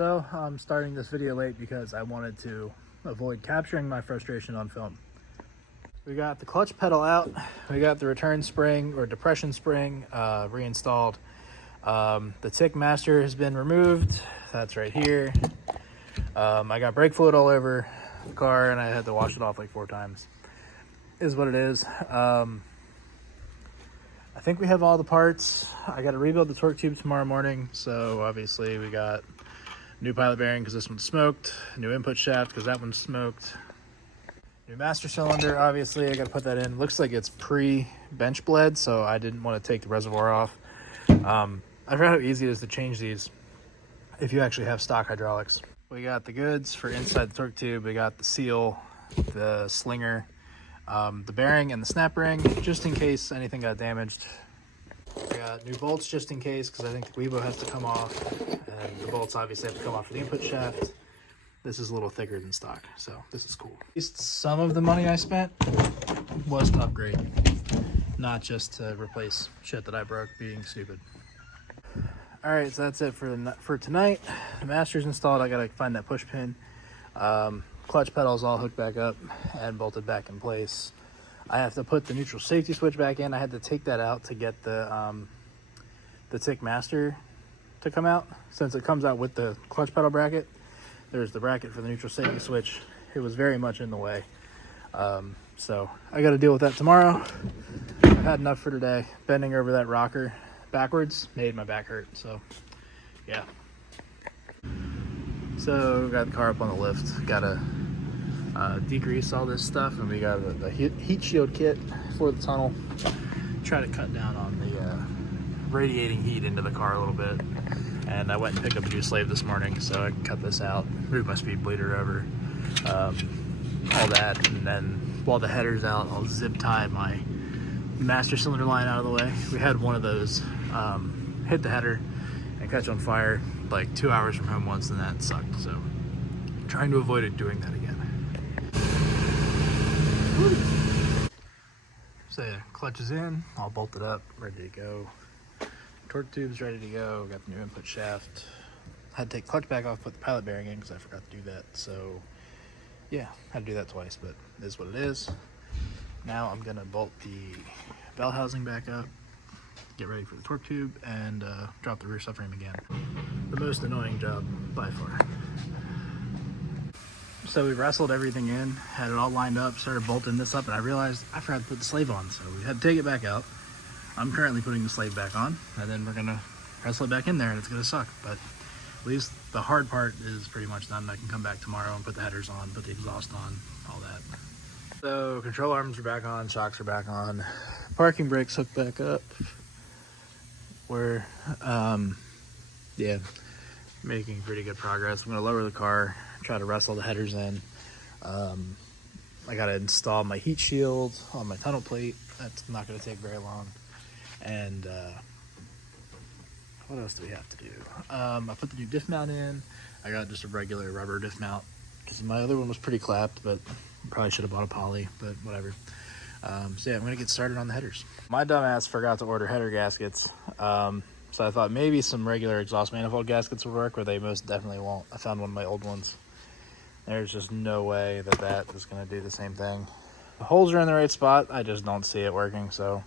So I'm starting this video late because I wanted to avoid capturing my frustration on film. We got the clutch pedal out, we got the return spring or depression spring reinstalled. The tick master has been removed, that's right here. I got brake fluid all over the car and I had to wash it off like 4 times. Is what it is. I think we have all the parts. I got to rebuild the torque tube tomorrow morning, so obviously we got new pilot bearing because this one's smoked, new input shaft because that one's smoked, new master cylinder, obviously I got to put that in. Looks like it's pre-bench bled, so I didn't want to take the reservoir off. I forgot how easy it is to change these if you actually have stock hydraulics. We got the goods for inside the torque tube. We got the seal, the slinger, the bearing and the snap ring, just in case anything got damaged. We got new bolts just in case, because I think the Weebo has to come off, and the bolts obviously have to come off for the input shaft. This is a little thicker than stock, so this is cool. At least some of the money I spent was to upgrade, not just to replace shit that I broke being stupid. All right, so that's it for tonight. The master's installed. I gotta find that push pin. Clutch pedals all hooked back up and bolted back in place. I have to put the neutral safety switch back in. I had to take that out to get the tick master to come out. Since it comes out with the clutch pedal bracket, there's the bracket for the neutral safety switch. It was very much in the way. So I got to deal with that tomorrow. I've had enough for today. Bending over that rocker backwards made my back hurt, so yeah. So got the car up on the lift, gotta degrease all this stuff, and we got a heat shield kit for the tunnel. Try to cut down on the radiating heat into the car a little bit. And I went and picked up a new slave this morning so I can cut this out, move my speed bleeder over, all that, and then while the header's out, I'll zip tie my master cylinder line out of the way. We had one of those hit the header and catch on fire like 2 hours from home once, and that sucked, so I'm trying to avoid it doing that again. So yeah, clutch is in, all bolted up, ready to go. Torque tube's ready to go, got the new input shaft. Had to take clutch back off, put the pilot bearing in because I forgot to do that, so yeah, had to do that twice, but it is what it is. Now I'm gonna bolt the bell housing back up, get ready for the torque tube, and drop the rear subframe again. The most annoying job by far. So we wrestled everything in, had it all lined up, started bolting this up, and I realized I forgot to put the slave on, so we had to take it back out. I'm currently putting the slave back on, and then we're gonna wrestle it back in there, and it's gonna suck, but at least the hard part is pretty much done. I can come back tomorrow and put the headers on, put the exhaust on, all that. So control arms are back on, shocks are back on, parking brakes hooked back up. We're, yeah, making pretty good progress. I'm gonna lower the car, try to wrestle the headers in. I gotta install my heat shield on my tunnel plate. That's not gonna take very long. And what else do we have to do? I put the new diff mount in. I got just a regular rubber diff mount because my other one was pretty clapped, but probably should have bought a poly, but whatever. So yeah, I'm gonna get started on the headers. My dumbass forgot to order header gaskets. So I thought maybe some regular exhaust manifold gaskets would work, or they most definitely won't. I found one of my old ones. There's just no way that that is gonna do the same thing. The holes are in the right spot, I just don't see it working, so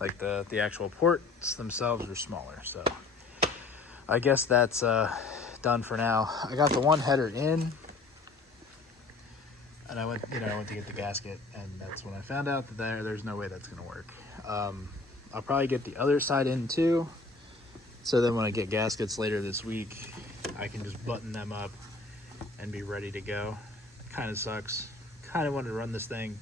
like the actual ports themselves are smaller, so I guess that's done for now. I got the one header in, and I went to get the gasket, and that's when I found out that there's no way that's gonna work. I'll probably get the other side in too, so then when I get gaskets later this week, I can just button them up and be ready to go. Kind of sucks. Kind of wanted to run this thing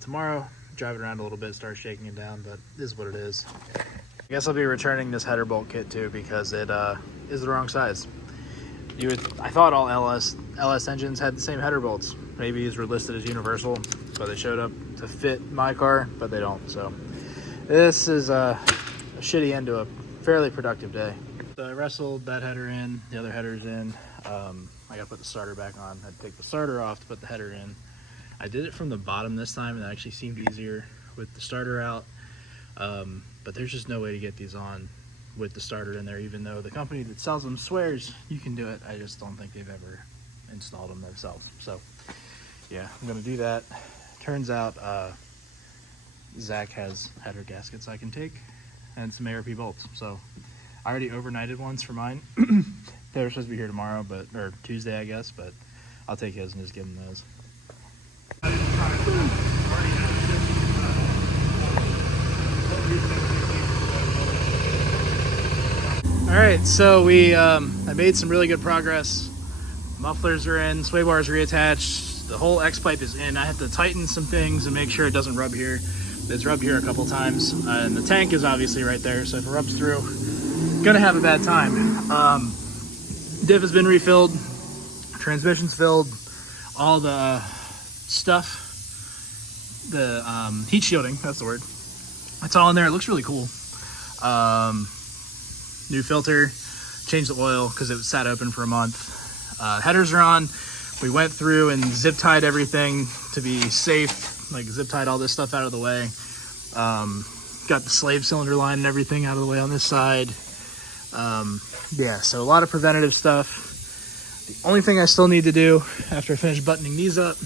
tomorrow, drive it around a little bit, start shaking it down, but this is what it is. I guess I'll be returning this header bolt kit too because it is the wrong size. I thought all LS engines had the same header bolts. Maybe these were listed as universal, so they showed up to fit my car, but they don't. So this is a shitty end to a fairly productive day. So I wrestled that header in, the other header's in. I gotta put the starter back on. I had to take the starter off to put the header in. I did it from the bottom this time, and it actually seemed easier with the starter out. But there's just no way to get these on with the starter in there, even though the company that sells them swears you can do it. I just don't think they've ever installed them themselves. So yeah, I'm gonna do that. Turns out Zach has header gaskets I can take and some ARP bolts. So I already overnighted ones for mine. They were supposed to be here tomorrow, or Tuesday, I guess, but I'll take his and just give him those. All right, so I made some really good progress. Mufflers are in, sway bars reattached, the whole X pipe is in. I have to tighten some things and make sure it doesn't rub here. It's rubbed here a couple times, and the tank is obviously right there, so if it rubs through, gonna have a bad time. Diff has been refilled, transmission's filled, all the stuff, the heat shielding, that's the word. It's all in there. It looks really cool. New filter, changed the oil because it was sat open for a month. Headers are on. We went through and zip tied everything to be safe, like zip tied all this stuff out of the way. Got the slave cylinder line and everything out of the way on this side. Yeah, so a lot of preventative stuff. The only thing I still need to do after I finish buttoning these up,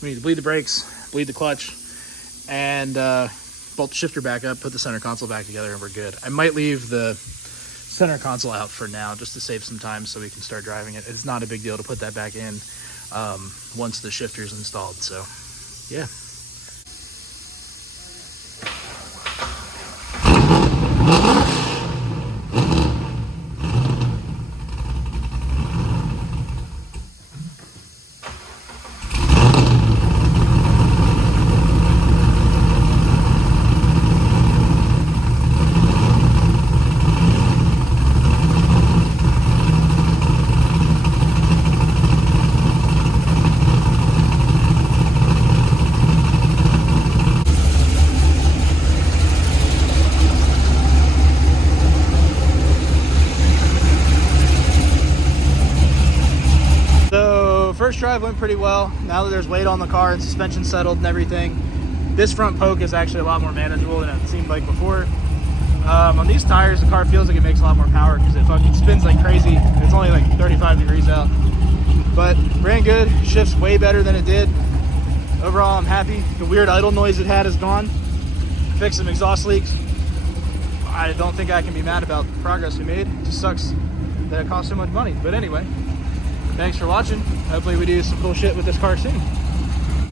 we need to bleed the brakes, bleed the clutch, and bolt the shifter back up, put the center console back together, and we're good. I might leave the center console out for now just to save some time so we can start driving it. It's not a big deal to put that back in once the shifter's installed, so yeah. First drive went pretty well. Now that there's weight on the car and suspension settled and everything, this front poke is actually a lot more manageable than it seemed like before. On these tires, the car feels like it makes a lot more power because it fucking spins like crazy. It's only like 35 degrees out. But ran good, shifts way better than it did. Overall, I'm happy. The weird idle noise it had is gone. Fixed some exhaust leaks. I don't think I can be mad about the progress we made. It just sucks that it cost so much money. But anyway, thanks for watching. Hopefully we do some cool shit with this car soon.